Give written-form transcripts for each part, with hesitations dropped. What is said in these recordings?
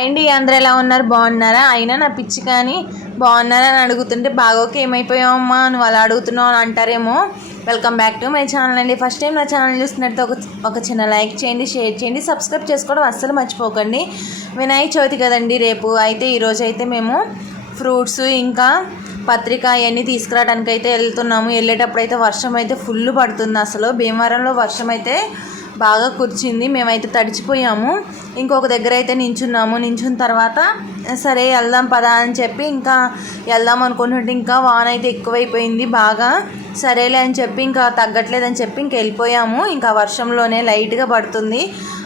ఏంటి అందరు ఎలా ఉన్నారు? బాగున్నారా? అయినా నా పిచ్చి కానీ బాగున్నారా అని అడుగుతుంటే బాగోక ఏమైపోయావమ్మా నువ్వు అలా అడుగుతున్నావు అని అంటారేమో. Welcome back to my channel అండి. ఫస్ట్ టైం నా ఛానల్ చూస్తున్నట్టు ఒక చిన్న లైక్ చేయండి, షేర్ చేయండి, సబ్స్క్రైబ్ చేసుకోవడం అస్సలు మర్చిపోకండి. వినాయక చవితి కదండి రేపు. అయితే ఈరోజు అయితే మేము ఫ్రూట్స్ ఇంకా పత్రిక అవన్నీ తీసుకురావడానికి అయితే వెళ్తున్నాము. వెళ్ళేటప్పుడు అయితే వర్షం అయితే ఫుల్ పడుతుంది. అసలు భీమవరంలో వర్షం అయితే బాగా కురిచింది. మేమైతే తడిచిపోయాము. ఇంకొక దగ్గర అయితే నించున్న తర్వాత సరే వెళ్దాం పదా అని చెప్పి ఇంకా వెళ్దాం అనుకుంటుంటే ఇంకా వాన అయితే ఎక్కువైపోయింది బాగా. సరేలే అని చెప్పి ఇంకా తగ్గట్లేదని చెప్పి ఇంక వెళ్ళిపోయాము. ఇంకా వర్షంలోనే లైట్గా పడుతుంది,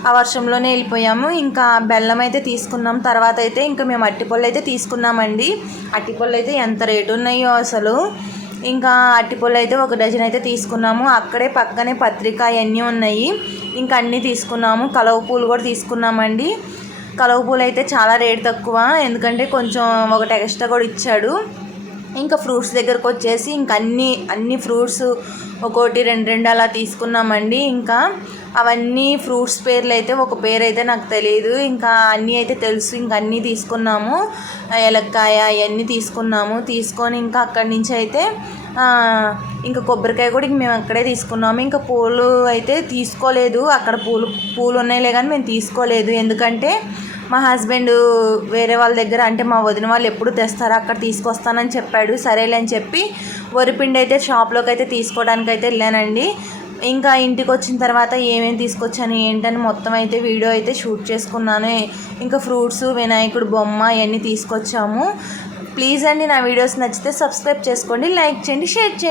ఆ వర్షంలోనే వెళ్ళిపోయాము. ఇంకా బెల్లం అయితే తీసుకున్నాం. తర్వాత అయితే ఇంకా మేము అట్టిపళ్ళు అయితే తీసుకున్నామండి. అట్టిపళ్ళు అయితే ఎంత రేటు ఉన్నాయో అసలు. ఇంకా అట్టిపళ్ళు అయితే 1 డజన్ అయితే తీసుకున్నాము. అక్కడే పక్కనే పత్రిక అవన్నీ ఉన్నాయి. ఇంకా అన్నీ తీసుకున్నాము. కలవ పూలు కూడా తీసుకున్నామండి. కలవ పూలు అయితే చాలా రేట్ తక్కువ, ఎందుకంటే కొంచెం ఒకటి ఎక్స్ట్రా కూడా ఇచ్చాడు. ఇంకా ఫ్రూట్స్ దగ్గరకు వచ్చేసి ఇంకా అన్ని ఫ్రూట్స్ ఒకటి రెండు అలా తీసుకున్నామండి. ఇంకా అవన్నీ ఫ్రూట్స్ పేర్లు అయితే ఒక పేరు అయితే నాకు తెలియదు, ఇంకా అన్నీ అయితే తెలుసు. ఇంకా అన్నీ తీసుకున్నాము. ఏలక్కాయ అవన్నీ తీసుకొని ఇంకా అక్కడి నుంచి అయితే ఇంకా కొబ్బరికాయ కూడా ఇంక మేము అక్కడే తీసుకున్నాము. ఇంకా పూలు అయితే తీసుకోలేదు. అక్కడ పూలు ఉన్నాయిలే కానీ మేము తీసుకోలేదు, ఎందుకంటే మా హస్బెండ్ వేరే వాళ్ళ దగ్గర, అంటే మా వదిన వాళ్ళు ఎప్పుడు తెస్తారో అక్కడ తీసుకొస్తానని చెప్పాడు. సరేలే అని చెప్పి వరిపిండి అయితే షాప్లోకి అయితే తీసుకోవడానికి అయితే వెళ్ళానండి. ఇంకా ఇంటికి వచ్చిన తర్వాత ఏమేమి తీసుకొచ్చాను ఏంటని మొత్తం అయితే వీడియో అయితే షూట్ చేసుకున్నాను. ఇంకా ఫ్రూట్స్, వినాయకుడు బొమ్మ అవన్నీ తీసుకొచ్చాము. ప్లీజ్ అండి, నా వీడియోస్ నచ్చితే సబ్స్క్రైబ్ చేసుకోండి, లైక్ చేయండి, షేర్ చేయండి.